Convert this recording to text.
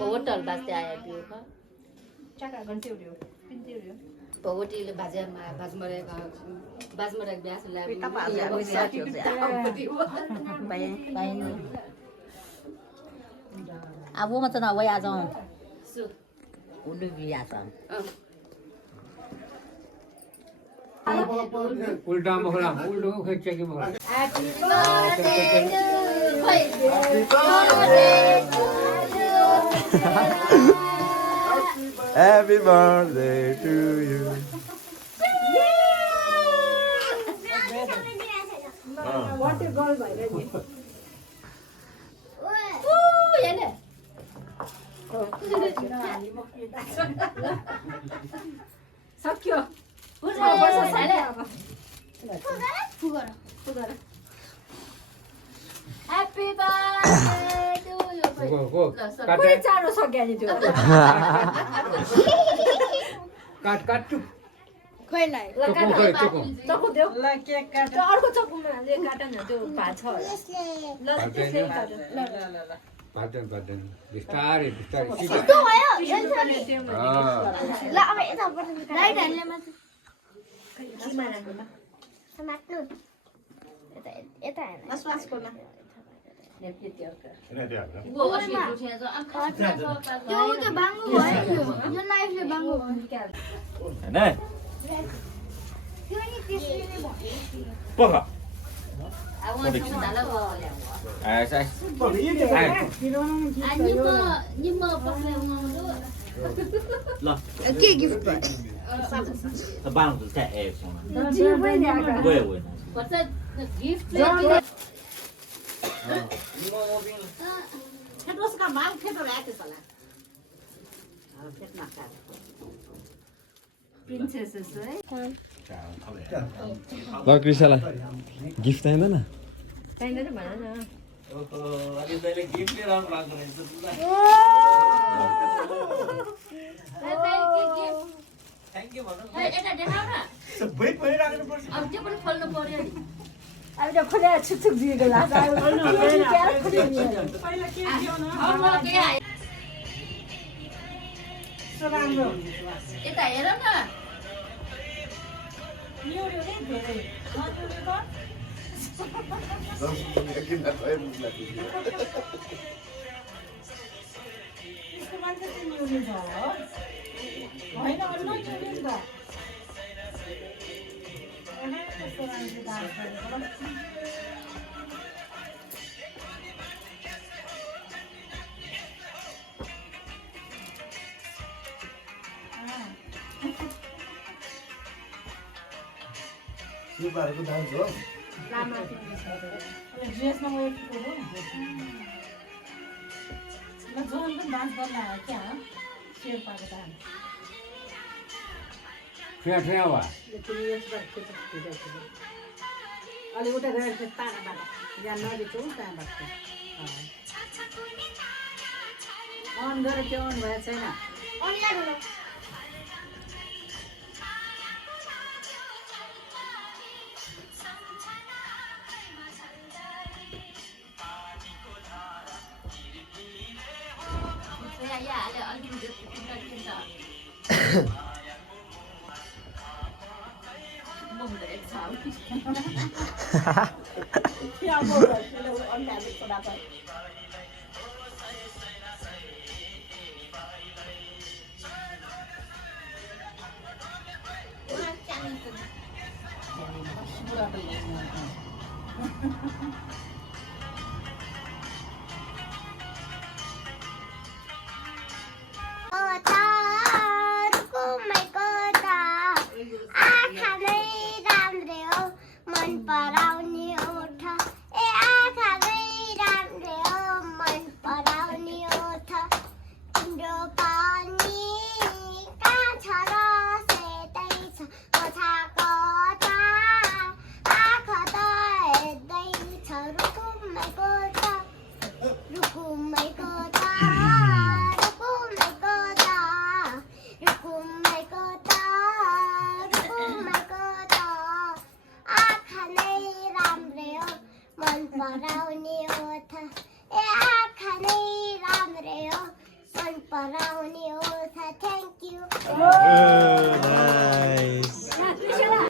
Hotel बास्ते आया बियो का चाका गन्तेउड्यो पिन्तेउड्यो भगवतीले बाजमरे ब्यास लाग्यो अब वो मतलब वही आ जाऊं उन्हें भी आता उल्टा मोहरा उल्टो खच्चे की मोहरा Happy birthday to you. Water girl भएर नि सक्यो Happy birthday to you. पुरै चाँडो सक्यो नि त्यो काट चुप खोइ लाई चक्कु देऊ ल केक काट अर्को चक्कुमा ले काट न त्यो भाछ ल त्यसले काट पाटन बिस्तारै त्यो भयो ल अब यता राइट ह्यान्डले मात्र किमा राख्नु समात्नु यता यता हेर्न आसपासको मा वो वासी उठे जो त्यो उते बाङ्गो भयो यो नाइफले बाङ्गो भयो हैन त्यो नि त्यसले नै भयो पख अब वो सुनाला वो आएछ निम्म पक्ले उङाउँदो ल के गिफ्ट भयो त बाउन्स चाहिँ एप्स जी पनि आका गयो What's that? The gift? खेतोसका माल खेतो राखे सला खेत नका प्रिन्सेसेस है ल कृष्णलाई गिफ्ट चाहिँदैन चाहिँदैन भन न ओहो अलि तैले गिफ्ट लिएर आउनु भएको रहेछ थ्यांक यू भन्नु Eta देखाउ न सबै पनि राख्नु पर्छ अब त्यो पनि खोल्नु पर्यो नि अब त्यो खोले छुछुक दिएको लाग्छ पहिला के दियो न अब के आयो राम्रो यता हेर न न्यूरो नै धेरै यसको मान्छे चाहिँ न्यूरो छ होइन अरू नै न्यूरो नि त कस्तो राम्रो डान्स गरेको शिवबारको डान्स हो लामा ड्रेसमा उयो के हो ल जोन पनि डान्स गर्न आयो क्या शेर्पाको डान्स ठ्या वा अलि उता गएर ताराबाट यहाँ नजिक त्यहाँबाट अन गरेर त्यो अन भएको छैन अनलाइन होला या हाले अलिकति किन्दा मम्मीले एक छाउ क्या बोल रहा है अनलाइन थोड़ा सा मन पराउने ओठ ए आँखा गई राम्रो पराउने हो थ्याङ्क यू